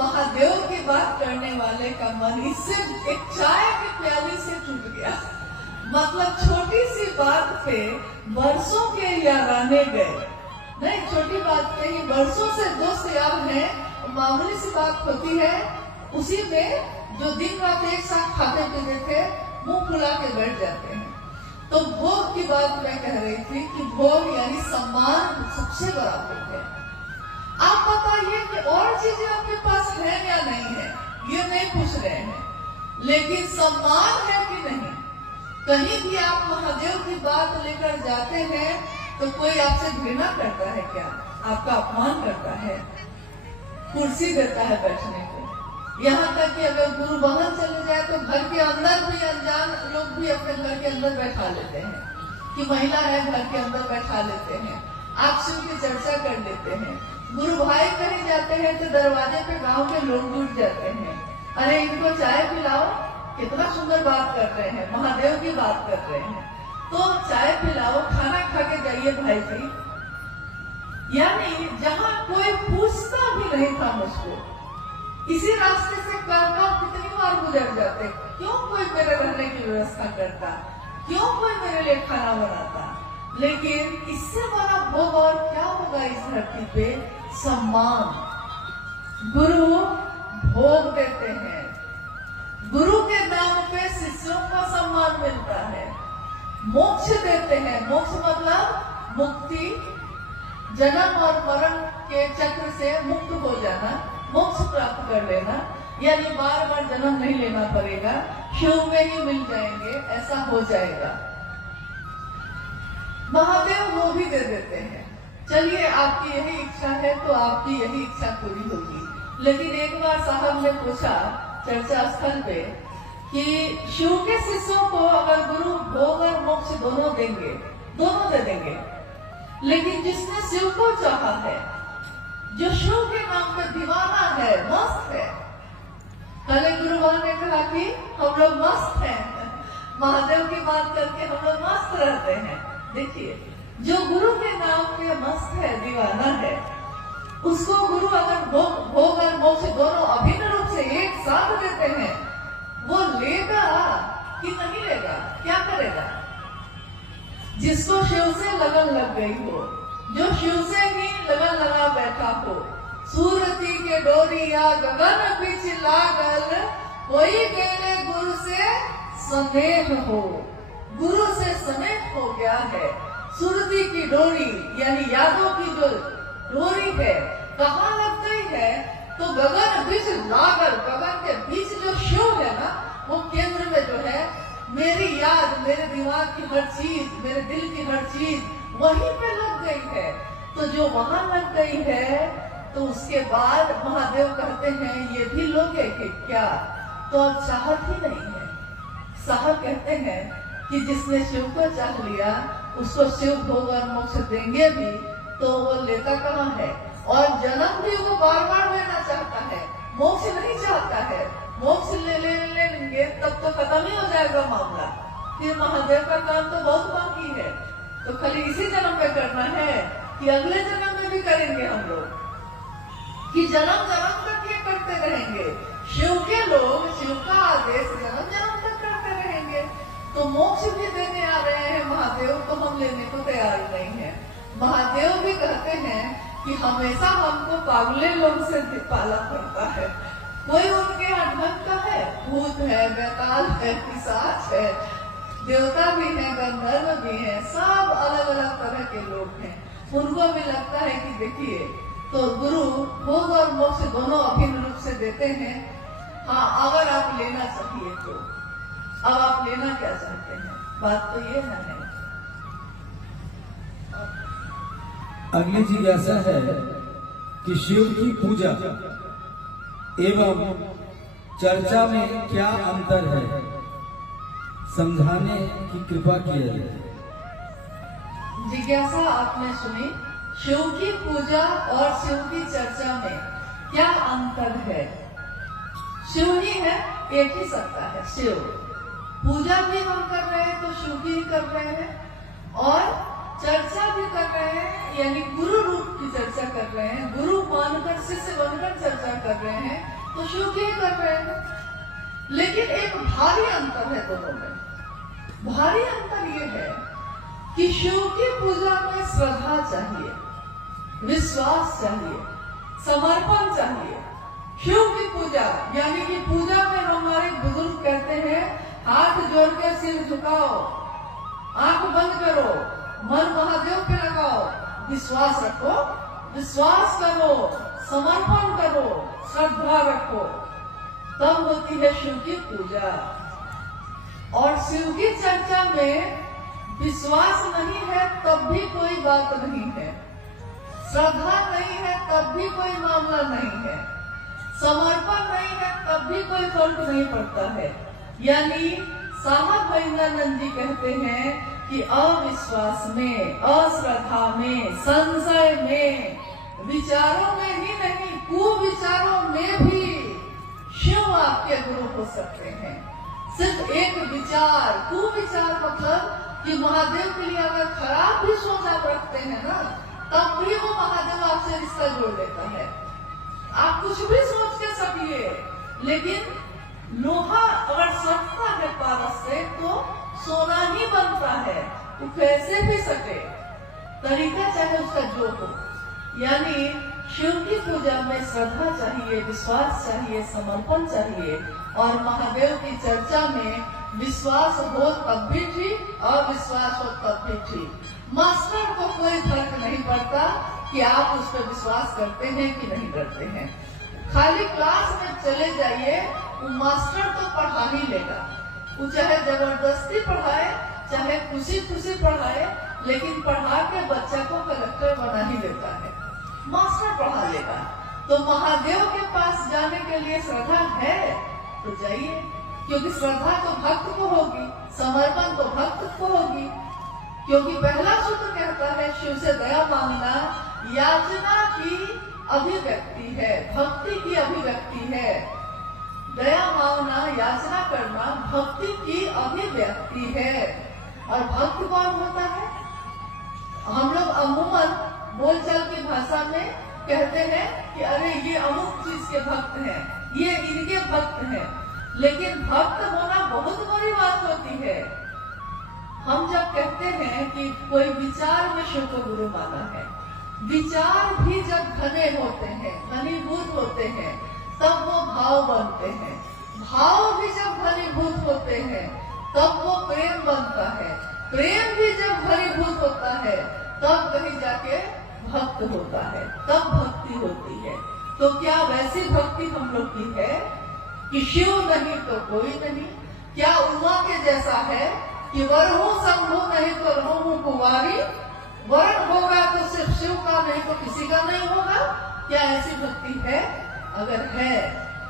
महादेव की बात करने वाले का मन इससे एक चाय के प्याले से टूट गया। मतलब छोटी सी बात पे बरसों के याराने गए। नहीं, छोटी बात पे ही बरसों से दोस्त यार हैं, मामूली सी बात होती है, उसी में जो दिन रात एक साथ खाते पीते थे मुंह फुला के बैठ जाते हैं। तो भोग की बात मैं कह रही थी कि भोग यानी सम्मान सबसे बड़ा भोग है। आप बताइए कि और चीजें आपके पास है या नहीं है, ये नहीं पूछ रहे हैं, लेकिन सम्मान है कि नहीं। कहीं भी आप महादेव की बात लेकर जाते हैं तो कोई आपसे घृणा करता है क्या? आपका अपमान करता है, कुर्सी देता है बैठने को। यहाँ तक कि अगर गुरु वाहन चले जाए तो घर के अंदर भी अनजान लोग भी अपने घर के अंदर बैठा लेते हैं कि महिला है, घर के अंदर बैठा लेते हैं, आप शिव की चर्चा कर लेते हैं। गुरु भाई कहीं जाते हैं तो दरवाजे पे गांव के लोग जुट जाते हैं, अरे इनको चाय पिलाओ, कितना सुंदर बात कर रहे हैं, महादेव की बात कर रहे हैं, तो चाय पिलाओ, खाना खा के जाइए भाई जी। यानी जहाँ कोई पूछता भी नहीं था मुझको, इसी रास्ते से कितनी बार गुजर जाते, क्यों कोई मेरे रहने की व्यवस्था करता, क्यों कोई मेरे लिए खाना बनाता। लेकिन इससे बड़ा भोग और क्या होगा इस धरती पे? सम्मान। गुरु भोग देते हैं, गुरु के नाम पे शिष्यों का सम्मान मिलता है। मोक्ष देते हैं, मोक्ष मतलब मुक्ति, जन्म और मरण के चक्र से मुक्त हो जाना, मोक्ष प्राप्त कर लेना, यानी बार बार जन्म नहीं लेना पड़ेगा, शिव में ही मिल जाएंगे, ऐसा हो जाएगा। महादेव वो भी दे देते हैं। चलिए, आपकी यही इच्छा है तो आपकी यही इच्छा पूरी होगी। लेकिन एक बार साहब ने पूछा चर्चा स्थल पे कि शिव के शिष्यों को अगर गुरु भोग और मोक्ष दोनों देंगे, दोनों दे देंगे, लेकिन जिसने शिव को चाहा है, जो शिव के नाम पे दीवाना है, मस्त है। कल गुरुवार ने कहा कि हम लोग मस्त हैं, महादेव की बात करके हम लोग मस्त रहते हैं। देखिए, जो गुरु के नाम पे मस्त है, दीवाना है, उसको गुरु अगर भोग और मोक्ष दोनों अभिन्न रूप से एक साथ देते हैं, वो लेगा कि नहीं लेगा? क्या करेगा? जिसको शिव से लगन लग गई हो, जो शिव से ही लगन लगा बैठा हो, सूरती के डोरी या गगन बीच लागल, कोई गेले गुरु से स्नेह हो, गुरु से स्नेह हो गया है। सुरती की डोरी यानी यादों की जो डोरी है, कहाँ लग गई है? तो गगन बीच लागल, गगन के बीच जो शिव है ना, वो केंद्र में जो है, मेरी याद, मेरे दिमाग की हर चीज, मेरे दिल की हर चीज वहीं पे लग गई है। तो जो वहां लग गई है, तो उसके बाद महादेव कहते हैं ये भी लोगे कि क्या? तो अब चाहत ही नहीं है। साहब कहते हैं कि जिसने शिव को चाह लिया, उसको शिव भोग और मोक्ष देंगे भी, तो वो लेता कहाँ है? और जन्म भी वो बार बार लेना चाहता है, मोक्ष नहीं चाहता है। मोक्ष ले लेंगे तब तो खत्म ही हो जाएगा मामला, फिर महादेव का काम तो बहुत बाकी है। तो खाली इसी जन्म में करना है कि अगले जन्म में भी करेंगे हम लोग, कि जन्म जन्म तक ये करते रहेंगे? शिव के लोग शिव का आदेश जन्म जन्म तक करते रहेंगे। तो मोक्ष भी देने आ रहे हैं महादेव, तो हम लेने को तैयार नहीं है। महादेव भी कहते हैं कि हमेशा हमको पागले लोग से पाला पड़ता है। कोई उनके यहाँ ढंग का है, भूत है, बैताल है, पिशाच है, देवता भी है, गंधर्व भी है, सब अलग अलग तरह के लोग हैं। उनको भी लगता है कि देखिए, तो गुरु भोग और मोक्ष दोनों अभिन्न रूप से देते हैं। हाँ, अगर आप लेना चाहिए तो अब आप लेना क्या चाहते हैं? बात तो ये है। अगली जिज्ञासा है कि शिव की पूजा एवं चर्चा में क्या अंतर है, समझाने की कृपा किया जाए। जिज्ञासा आपने सुनी, शिव की पूजा और शिव की चर्चा में क्या अंतर है? शिव ही है, एक ही सत्ता है शिव। पूजा भी हम कर रहे हैं तो शिव की ही कर रहे हैं, और चर्चा भी कर रहे हैं, यानी गुरु रूप की चर्चा कर रहे हैं, गुरु मानकर शिष्य बनकर चर्चा कर रहे हैं, तो शिव की कर रहे हैं। लेकिन एक भारी अंतर है दोनों में। भारी अंतर ये है कि शिव की पूजा में श्रद्धा चाहिए, विश्वास चाहिए, समर्पण चाहिए। शिव की पूजा यानी कि पूजा में हमारे बुजुर्ग कहते हैं, हाथ जोड़ के सिर झुकाओ, आंख बंद करो, मन महादेव पे लगाओ, विश्वास रखो, विश्वास करो, समर्पण करो, श्रद्धा रखो, तब होती है शिव की पूजा। और शिव की चर्चा में विश्वास नहीं है तब भी कोई बात नहीं है, श्रद्धा नहीं है तब भी कोई मामला नहीं है, समर्पण नहीं है तब भी कोई फर्क नहीं पड़ता है। यानी साहब वैद्यानंद जी कहते हैं कि अविश्वास में, अश्रद्धा में, संशय में, विचारों में ही नहीं, कुविचारों में भी शिव आपके गुरु हो सकते हैं। सिर्फ एक विचार, कुविचार मतलब कि महादेव के लिए अगर खराब भी सोच आप रखते हैं ना, तब भी वो महादेव आपसे रिश्ता जोड़ लेता है। आप कुछ भी सोच के सकिए, लेकिन लोहा अगर सटता है पारस से तो सोना ही बनता है, वो कैसे भी सके, तरीका चाहे उसका जो हो। यानी शिव की पूजा में श्रद्धा चाहिए, विश्वास चाहिए, समर्पण चाहिए। और महादेव की चर्चा में विश्वास हो तब भी ठीक, अविश्वास हो तब भी ठीक। मास्टर को कोई फर्क नहीं पड़ता कि आप उस पर विश्वास करते हैं कि नहीं करते हैं। खाली क्लास में चले जाइए, वो मास्टर तो पढ़ा ही लेगा। वो चाहे जबरदस्ती पढ़ाए, चाहे खुशी खुशी पढ़ाए, लेकिन पढ़ा के बच्चा को कलेक्टर बना ही देता है, मास्टर पढ़ा लेगा। तो महादेव के पास जाने के लिए श्रद्धा है तो जाइए, क्योंकि श्रद्धा तो भक्त को होगी, समर्पण तो भक्त को होगी। क्योंकि पहला सूत्र कहता है शिव से दया मांगना याचना की अभिव्यक्ति है, भक्ति की अभिव्यक्ति है। दया मांगना, याचना करना भक्ति की अभिव्यक्ति है। और भक्त कौन होता है? हम लोग अमूमन बोलचाल की भाषा में कहते हैं कि अरे ये अमुक चीज के भक्त हैं, ये इनके भक्त हैं। लेकिन भक्त होना बहुत बड़ी बात होती है। हम जब कहते हैं कि कोई विचार में शिव को गुरु माना है, विचार भी जब घने होते हैं, घनीभूत होते हैं, तब वो भाव बनते हैं। भाव भी जब घनीभूत होते हैं तब वो प्रेम बनता है। प्रेम भी जब घनीभूत होता है तब कहीं जाके भक्त होता है, तब भक्ति होती है। तो क्या वैसी भक्ति हम लोग की है कि शिव नहीं तो कोई नहीं? क्या उमा के जैसा है कि वरहु शंभु नहीं तो रहूं कुंवारी, वरण होगा तो सिर्फ शिव का नहीं तो किसी का नहीं होगा? क्या ऐसी भक्ति है? अगर है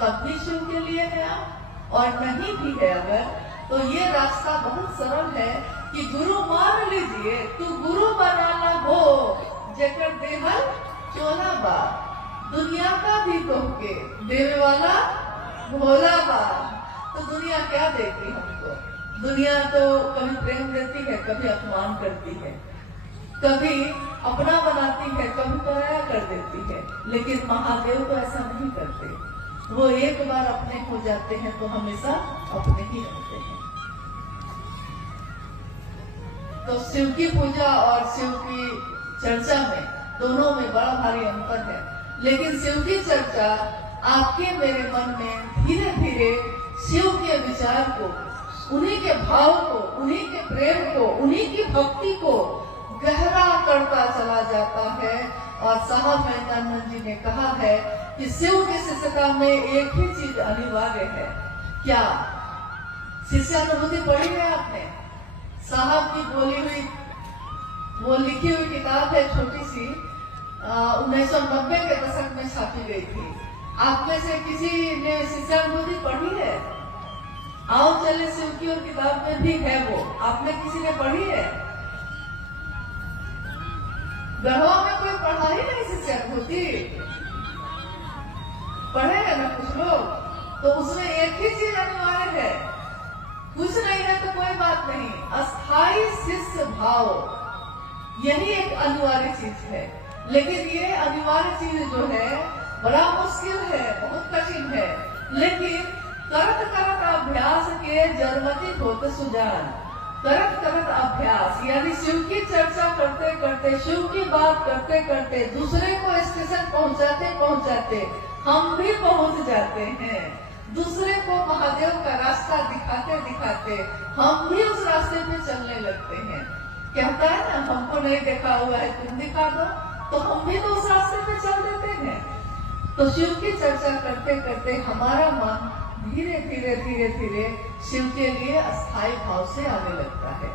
तब भी शिव के लिए है आप, और नहीं भी है अगर, तो ये रास्ता बहुत सरल है कि गुरु मान लीजिए, तू गुरु बनाना हो जेकर देहल चोला बा, दुनिया का भी कहके देवे वाला भोला बा। तो दुनिया क्या देती हमको? दुनिया तो कभी प्रेम देती है, कभी अपमान करती है, कभी अपना बनाती है, कभी पराया कर देती है। लेकिन महादेव तो ऐसा नहीं करते, वो एक बार अपने हो जाते हैं तो हमेशा अपने ही रहते हैं। तो शिव की पूजा और शिव की चर्चा में, दोनों में बड़ा भारी अंतर है। लेकिन शिव की चर्चा आपके मेरे मन में धीरे धीरे शिव के विचार को, उन्हीं के भाव को, उन्हीं के प्रेम को, उन्हीं की भक्ति को गहरा करता चला जाता है। और साहब वैद्यानंद जी ने कहा है कि शिव की शिष्यता में एक ही चीज अनिवार्य है। क्या? शिष्यानुभूति पढ़ी है आपने? साहब की बोली हुई, वो लिखी हुई किताब है, छोटी सी, 1990 के दशक में छापी गई थी। आप में से किसी ने शिष्यानुभूति पढ़ी है? आओ चले, शिव की और किताब में भी है वो, आपने किसी ने पढ़ी है? गढ़वा में कोई पढ़ा ही नहीं शिष्यानुभूति, पढ़े हैं ना कुछ लोग? तो उसमें एक ही चीज अनिवार्य है, कुछ नहीं है तो कोई बात नहीं, अस्थाई शिष्य भाव। यही एक अनिवार्य चीज है। लेकिन ये अनिवार्य चीज जो है बड़ा मुश्किल है, बहुत कठिन है। लेकिन करत करत अभ्यास के जरमति होत सुजान। करत करत अभ्यास यानी शिव की चर्चा करते करते, शिव की बात करते करते, दूसरे को स्टेशन पहुंचाते पहुंचाते हम भी पहुंच जाते हैं। दूसरे को महादेव का रास्ता दिखाते दिखाते हम भी उस रास्ते पे चलने लगते हैं। कहता है ना, हमको नहीं देखा हुआ है, तुम दिखा दो, तो हम भी तो उस रास्ते पे चल देते हैं। तो शिव की चर्चा करते करते हमारा मन धीरे धीरे धीरे धीरे शिव के लिए अस्थायी भाव से आने लगता है।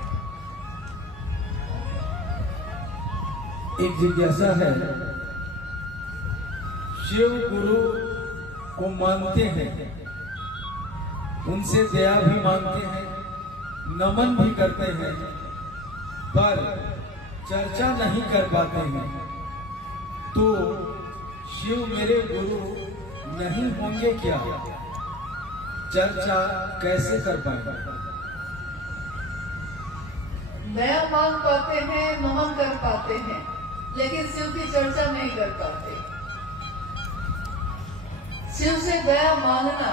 एक जिज्ञासा है, शिव गुरु को मानते हैं, उनसे दया भी मांगते हैं, नमन भी करते हैं, पर चर्चा नहीं कर पाते हैं, तो शिव मेरे गुरु नहीं होंगे क्या? चर्चा कैसे कर पाएंगे? दया मांग पाते हैं, नमन कर पाते हैं, लेकिन शिव की चर्चा नहीं कर पाते। शिव से दया मांगना,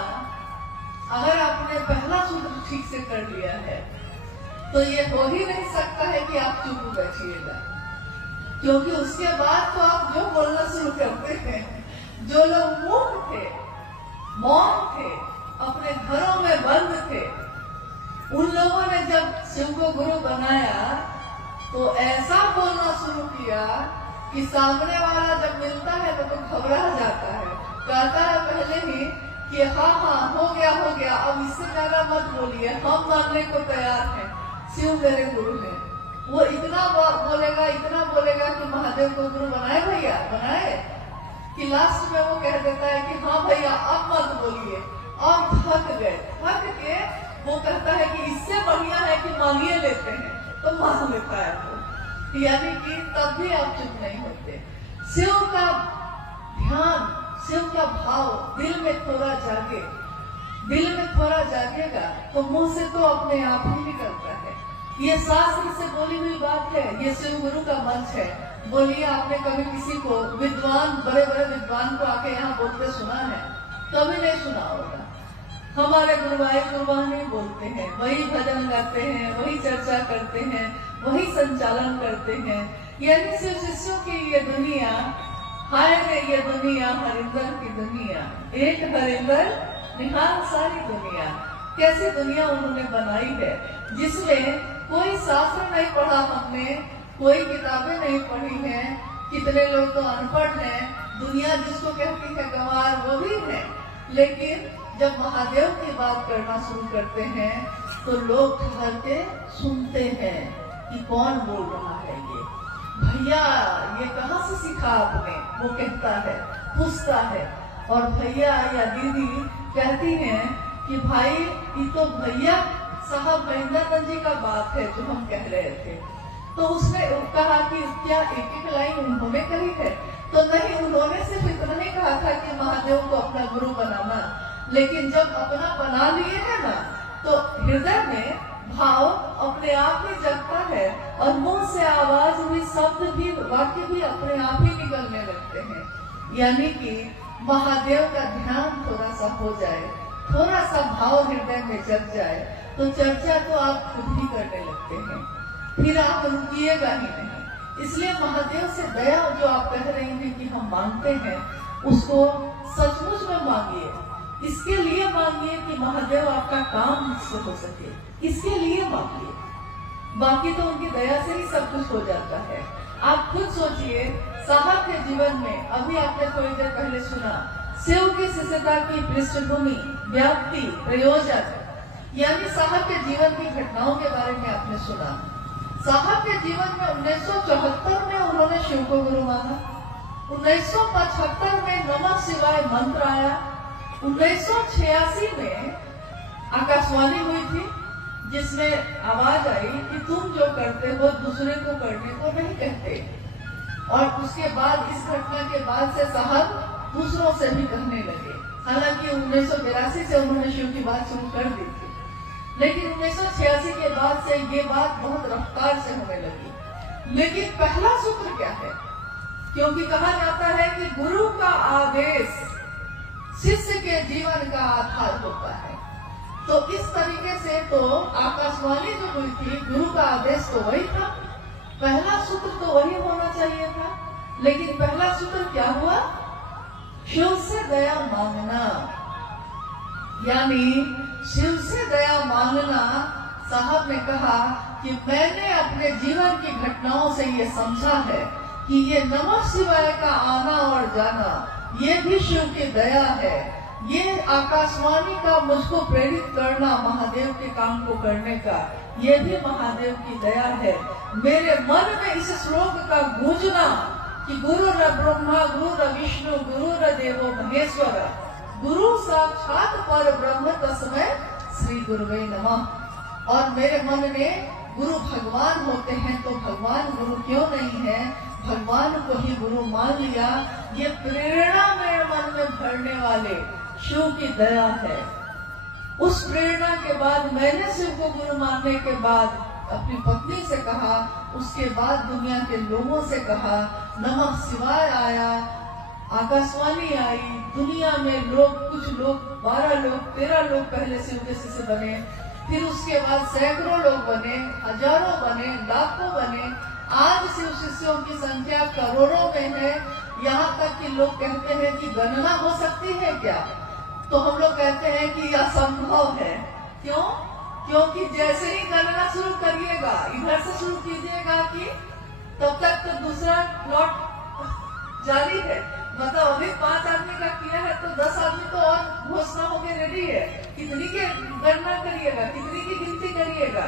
अगर आपने पहला सूत्र ठीक से कर लिया है तो ये हो ही नहीं सकता है कि आप चुप बैठिएगा, क्योंकि उसके बाद तो आप जो बोलना शुरू करते हैं। जो लोग मूक थे, मौन थे, अपने घरों में बंद थे, उन लोगों ने जब शिव को गुरु बनाया तो ऐसा बोलना शुरू किया कि सामने वाला जब मिलता है तो घबरा जाता है, कहता है पहले ही कि हाँ हाँ हो गया, अब इससे ज्यादा मत बोलिए, हम मानने को तैयार हैं, शिव मेरे गुरु हैं। वो इतना बोलेगा कि महादेव को गुरु बनाए भैया, बनाए, कि लास्ट में वो कह देता है कि हाँ भैया अब मत बोलिए, और थक के वो कहता है कि इससे बढ़िया है कि मांगिए लेते हैं, तो मांग लेता है वो। यानी कि तब भी आप चुप नहीं होते। शिव का ध्यान, शिव का भाव दिल में थोड़ा जागेगा तो मुंह से तो अपने आप ही निकलता है। ये शास्त्र से बोली हुई बात है, ये शिव गुरु का मंच है। बोलिए, आपने कभी किसी को बड़े बड़े विद्वान को आके यहाँ बोलते सुना है? कभी नहीं सुना होगा। हमारे गुरुवानी बोलते हैं, वही भजन गाते हैं, वही चर्चा करते हैं, वही संचालन करते हैं। यानी शिव शिष्यों की ये दुनिया, हाय रे ये दुनिया, हरिंदर की दुनिया, एक हरिंदर निहाल सारी दुनिया। कैसी दुनिया उन्होंने बनाई है, जिसमें कोई शास्त्र नहीं पढ़ा हमने, कोई किताबें नहीं पढ़ी हैं। कितने लोग तो अनपढ़ हैं, दुनिया जिसको कहती है गंवार वो भी है। लेकिन जब महादेव की बात करना शुरू करते हैं तो लोग ठहर के सुनते हैं कि कौन बोल रहा है ये, भैया ये कहाँ से सीखा आपने, वो कहता है, पूछता है। और भैया या दीदी कहती हैं कि भाई ये तो भैया साहब महेंद्रानंद जी का बात है जो हम कह रहे थे। तो उसने कहा कि क्या एक लाइन उन्होंने कही है? तो नहीं, उन्होंने सिर्फ इतना ही कहा था कि महादेव को अपना गुरु बनाना, लेकिन जब अपना बना लिए है ना, तो हृदय में भाव अपने आप ही जगता है और मुंह से आवाज हुई शब्द भी, वाक्य भी अपने आप ही निकलने लगते हैं। यानी कि महादेव का ध्यान थोड़ा सा हो जाए, थोड़ा सा भाव हृदय में जग जाए, तो चर्चा तो आप खुद ही करने लगते हैं, फिर आप रुकिएगा ही नहीं। इसलिए महादेव से दया जो आप कह रही हैं कि हम मांगते हैं, उसको सचमुच में मांगिए। इसके लिए मांगिए कि महादेव आपका काम मुझसे हो सके, इसके लिए मांगिए। बाकी तो उनकी दया से ही सब कुछ हो जाता है। आप खुद सोचिए, साहब के जीवन में, अभी आपने थोड़ी देर पहले सुना, शिव की शिष्यता की पृष्ठभूमि, व्याप्ति, प्रयोजन, यानी साहब के जीवन की घटनाओं के बारे में आपने सुना। साहब के जीवन में 1974 में उन्होंने शिव को गुरु माना, 1975 में नमः शिवाय मंत्र आया, 1986 में आकाशवाणी हुई थी जिसमें आवाज आई कि तुम जो करते हो दूसरे को करने को नहीं कहते। और उसके बाद, इस घटना के बाद से साहब दूसरों से भी कहने लगे। हालांकि 1982 से उन्होंने शिव की बात शुरू कर दी थी, लेकिन 1986 के बाद से ये बात बहुत रफ्तार से होने लगी। लेकिन पहला सूत्र क्या है? क्योंकि कहा जाता है कि गुरु का आदेश शिष्य के जीवन का आधार होता है। तो इस तरीके से तो आकाशवाणी जो हुई थी, गुरु का आदेश तो वही था, पहला सूत्र तो वही होना चाहिए था। लेकिन पहला सूत्र क्या हुआ? शिव से दया मांगना। यानी शिव से दया मांगना। साहब ने कहा कि मैंने अपने जीवन की घटनाओं से ये समझा है कि ये नमः शिवाय का आना और जाना ये भी शिव की दया है। ये आकाशवाणी का मुझको प्रेरित करना महादेव के काम को करने का, ये भी महादेव की दया है। मेरे मन में इस श्लोक का गूंजना कि गुरु र ब्रह्मा गुरु र विष्णु गुरु र देवो महेश्वर, गुरु साक्षात पर ब्रह्म तस्मै श्री गुरुवे नमः। और मेरे मन में गुरु भगवान होते हैं तो भगवान गुरु क्यों नहीं है, भगवान को ही गुरु मान लिया। ये प्रेरणा मेरे मन में भरने वाले शिव की दया है। उस प्रेरणा के बाद मैंने शिव को गुरु मानने के बाद अपनी पत्नी से कहा, उसके बाद दुनिया के लोगों से कहा, नमः शिवाय आया, आकाशवाणी आई, दुनिया में लोग, कुछ लोग 12 लोग 13 लोग पहले शिव के शिष्य बने, फिर उसके बाद सैकड़ों लोग बने, हजारों बने, लाखों बने। आज शिव शिष्यों की संख्या करोड़ों में है। यहाँ तक कि लोग कहते हैं कि गणना हो सकती है क्या? तो हम लोग कहते हैं कि असंभव है। क्यों? क्योंकि जैसे ही गणना शुरू करिएगा, इधर से शुरू कीजिएगा कि तब तक तो दूसरा प्लॉट जारी है। मतलब अभी 5 आदमी का किया है तो 10 आदमी तो और घोषणा होके रेडी है। कितनी की गणना करिएगा, कितनी की गिनती करिएगा?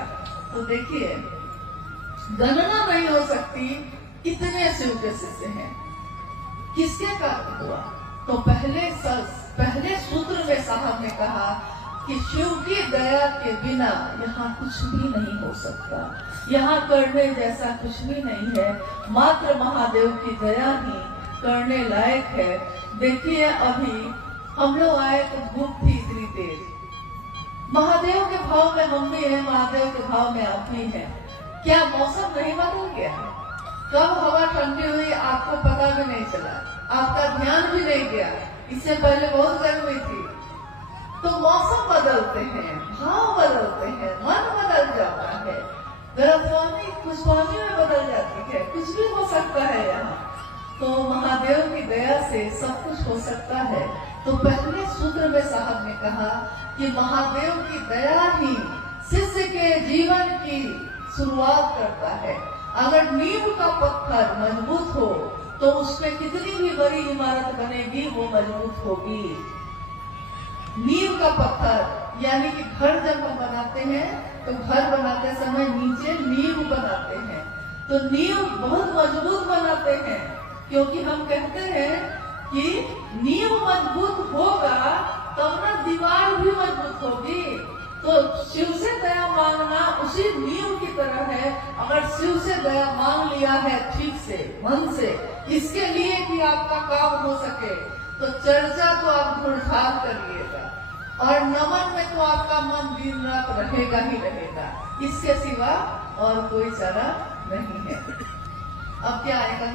तो देखिए गणना नहीं हो सकती, इतने शिव के शिष्य हैं। किसके कारण हुआ? तो पहले सूत्र में साहब ने कहा कि शिव की दया के बिना यहाँ कुछ भी नहीं हो सकता, यहाँ करने जैसा कुछ भी नहीं है। मात्र महादेव की दया ही करने लायक है। देखिए अभी हम लोग आए तो धूप थी इतनी तेज, महादेव के भाव में हम भी हैं, महादेव के भाव में आप भी हैं। क्या मौसम नहीं बदल गया? कब हवा ठंडी हुई आपको पता भी नहीं चला, आपका ध्यान भी नहीं गया। इससे पहले बहुत गर्मी थी। तो मौसम बदलते हैं, भाव बदलते हैं, मन बदल जाता है, गलतफहमी खुशफहमी में बदल जाती है, कुछ भी हो सकता है यहाँ। तो महादेव की दया से सब कुछ हो सकता है। तो पहले सूत्र में साहब ने कहा कि महादेव की दया ही शिष्य के जीवन की शुरुआत करता है। अगर नींव का पत्थर मजबूत हो तो उसमें कितनी भी बड़ी इमारत बनेगी वो मजबूत होगी। नींव का पत्थर यानी कि घर जब हम बनाते हैं तो घर बनाते समय नीचे नींव बनाते हैं, तो नींव बहुत मजबूत बनाते हैं, क्योंकि हम कहते हैं कि नींव मजबूत होगा तब ना दीवार भी मजबूत होगी। तो शिव से दया मांगना उसी नींव की तरह है। अगर शिव से दया मांग लिया है ठीक से, मन से, इसके लिए कि आपका काम हो सके, तो चर्चा तो आप ढूंढाड़ करिएगा और नमन में तो आपका मन दिन रात रहेगा ही रहेगा। इसके सिवा और कोई चारा नहीं है। अब क्या आएगा?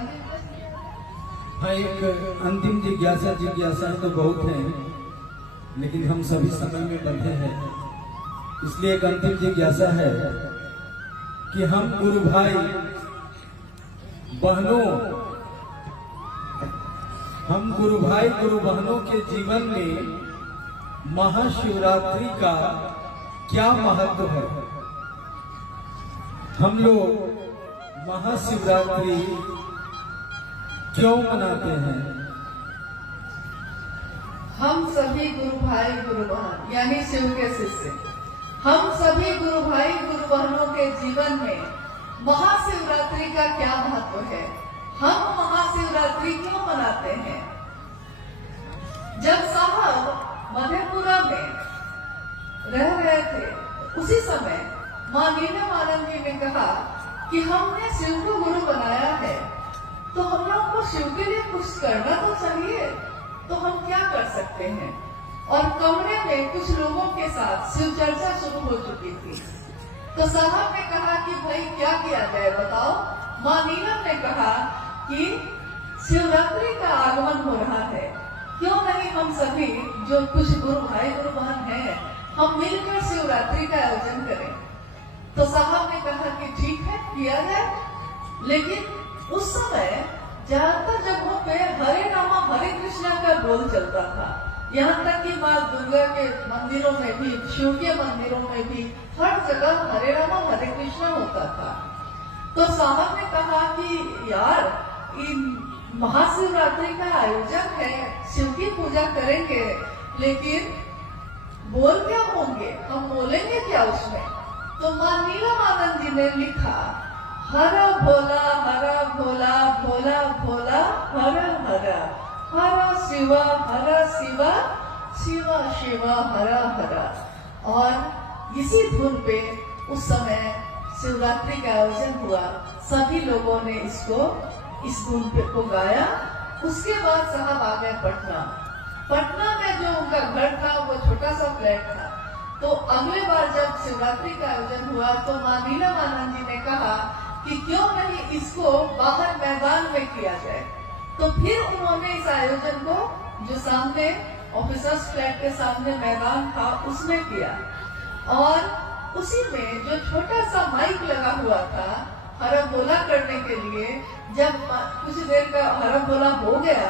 हाँ, एक अंतिम जिज्ञासा तो बहुत है, लेकिन हम सभी समय में बंधे हैं, इसलिए एक अंतिम जिज्ञासा है कि हम गुरु भाई गुरु बहनों के जीवन में महाशिवरात्रि का क्या महत्व है? हम लोग महाशिवरात्रि क्यों मनाते हैं? हम सभी गुरु भाई गुरु बहन यानी शिव के शिष्य, हम सभी गुरु भाई गुरु बहनों के जीवन में महाशिवरात्रि का क्या महत्व है? हम महाशिवरात्रि क्यों मनाते हैं? जब साहब मधेपुरा में रह रहे थे उसी समय मां नीलम जी ने कहा कि हमने शिव को गुरु बनाया है तो हम लोग को शिव के लिए कुछ करना तो चाहिए। तो हम क्या कर सकते हैं? और कमरे में कुछ लोगों के साथ शिव चर्चा शुरू हो चुकी थी। तो साहब ने कहा कि भाई क्या किया जाए बताओ। माँ नीलम ने कहा कि शिवरात्रि का आगमन हो रहा है, क्यों नहीं हम सभी जो कुछ गुरु भाई गुरु बहन हैं, हम मिलकर शिवरात्रि का आयोजन करें। तो साहब ने कहा कि ठीक है, किया जाए। लेकिन उस समय ज्यादातर जगहों पे हरे रामा हरे कृष्णा का बोल चलता था। यहाँ तक कि माँ दुर्गा के मंदिरों में भी, शिव के मंदिरों में भी हर जगह हरे रामा हरे कृष्णा होता था। तो साहब ने कहा कि यार, इन महाशिवरात्रि का आयोजन है, शिव की पूजा करेंगे, लेकिन बोल क्या होंगे, हम बोलेंगे क्या उसमें? तो माँ नीलमानंद जी ने लिखा, हरा भोला भोला, भोला भोला हरा हरा, हरा शिवा शिवा, शिवा शिवा हरा हरा। और इसी धुन पे उस समय शिवरात्रि का आयोजन हुआ। सभी लोगों ने इस धुन पे को गाया। उसके बाद साहब आ गए पटना में जो उनका घर था वो छोटा सा फ्लैट था। तो अगले बार जब शिवरात्रि का आयोजन हुआ तो माँ नीलमानंद जी ने कहा कि क्यों नहीं इसको बाहर मैदान में किया जाए। तो फिर उन्होंने इस आयोजन को जो सामने ऑफिसर्स फ्लैट के सामने मैदान था उसमें किया। और उसी में जो छोटा सा माइक लगा हुआ था हरा बोला करने के लिए, जब कुछ देर का हरा बोला हो गया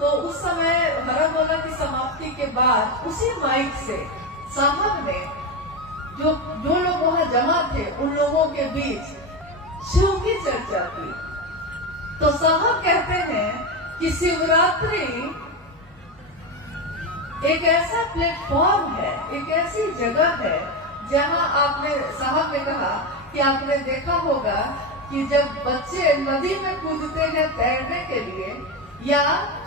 तो उस समय हरा बोला की समाप्ति के बाद उसी माइक से साहब ने जो लोग वहां जमा थे उन लोगों के बीच शिव की चर्चा की। तो साहब कहते हैं कि शिवरात्रि एक ऐसा प्लेटफॉर्म है, एक ऐसी जगह है जहां आपने, साहब ने कहा कि आपने देखा होगा कि जब बच्चे नदी में कूदते हैं तैरने के लिए या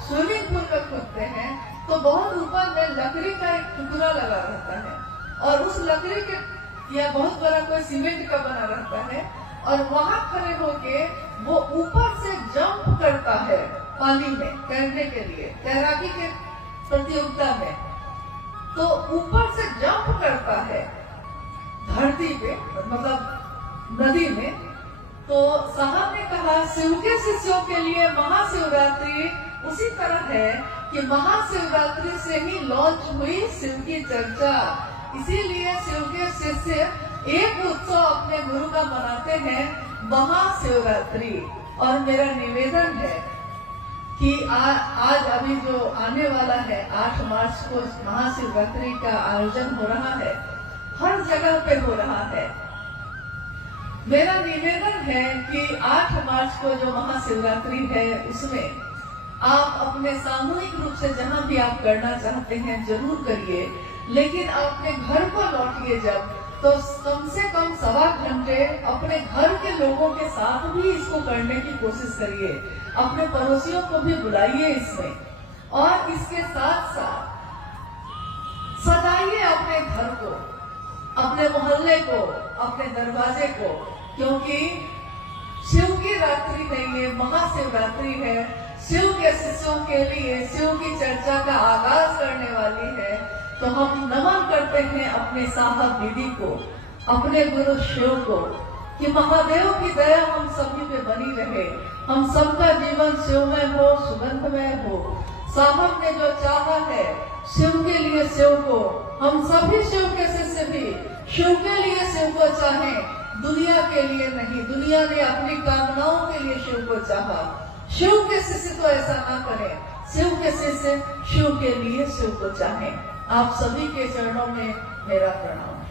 स्विमिंग पूल में कूदते हैं तो बहुत ऊपर में लकड़ी का एक टुकड़ा लगा रहता है और उस लकड़ी के या बहुत बड़ा कोई सीमेंट का बना रहता है और वहां खड़े होके वो ऊपर से जंप करता है पानी में तैरने के लिए, तैराकी के प्रतियोगिता में। तो ऊपर से जंप करता है धरती पे, मतलब नदी में। तो साहब ने कहा शिव के शिष्यों के लिए महाशिवरात्रि उसी तरह है कि महाशिवरात्रि से ही लॉन्च हुई शिव की चर्चा। इसीलिए शिव के शिष्य एक उत्सव अपने गुरु का मनाते हैं, महाशिवरात्रि। और मेरा निवेदन है कि आज अभी जो आने वाला है 8 मार्च को महाशिवरात्रि का आयोजन हो रहा है, हर जगह पे हो रहा है। मेरा निवेदन है कि 8 मार्च को जो महाशिवरात्रि है उसमें आप अपने सामूहिक रूप से जहां भी आप करना चाहते हैं जरूर करिए, लेकिन अपने घर को लौटिए जब, तो कम से कम 1.25 घंटे अपने घर के लोगों के साथ भी इसको करने की कोशिश करिए। अपने पड़ोसियों को भी बुलाइए इसमें, और इसके साथ साथ सजाइए अपने घर को, अपने मोहल्ले को, अपने दरवाजे को, क्योंकि शिव की रात्रि नहीं है, महाशिवरात्रि है। शिव के शिष्यों के लिए शिव की चर्चा का आगाज करने वाली है। तो हम नमन करते हैं अपने साहब दीदी को, अपने गुरु शिव को, कि महादेव की दया हम सभी पे बनी रहे, हम सबका जीवन शिवमय हो, सुगंधमय हो। साहब ने जो चाहा है शिव के लिए शिव को, हम सभी शिव के शिष्य भी शिव के लिए शिव को चाहें, दुनिया के लिए नहीं। दुनिया ने अपनी कामनाओं के लिए शिव को चाहा, शिव के शिष्य तो ऐसा ना करें। शिव के शिष्य शिव के लिए शिव को चाहें। आप सभी के चरणों में मेरा प्रणाम।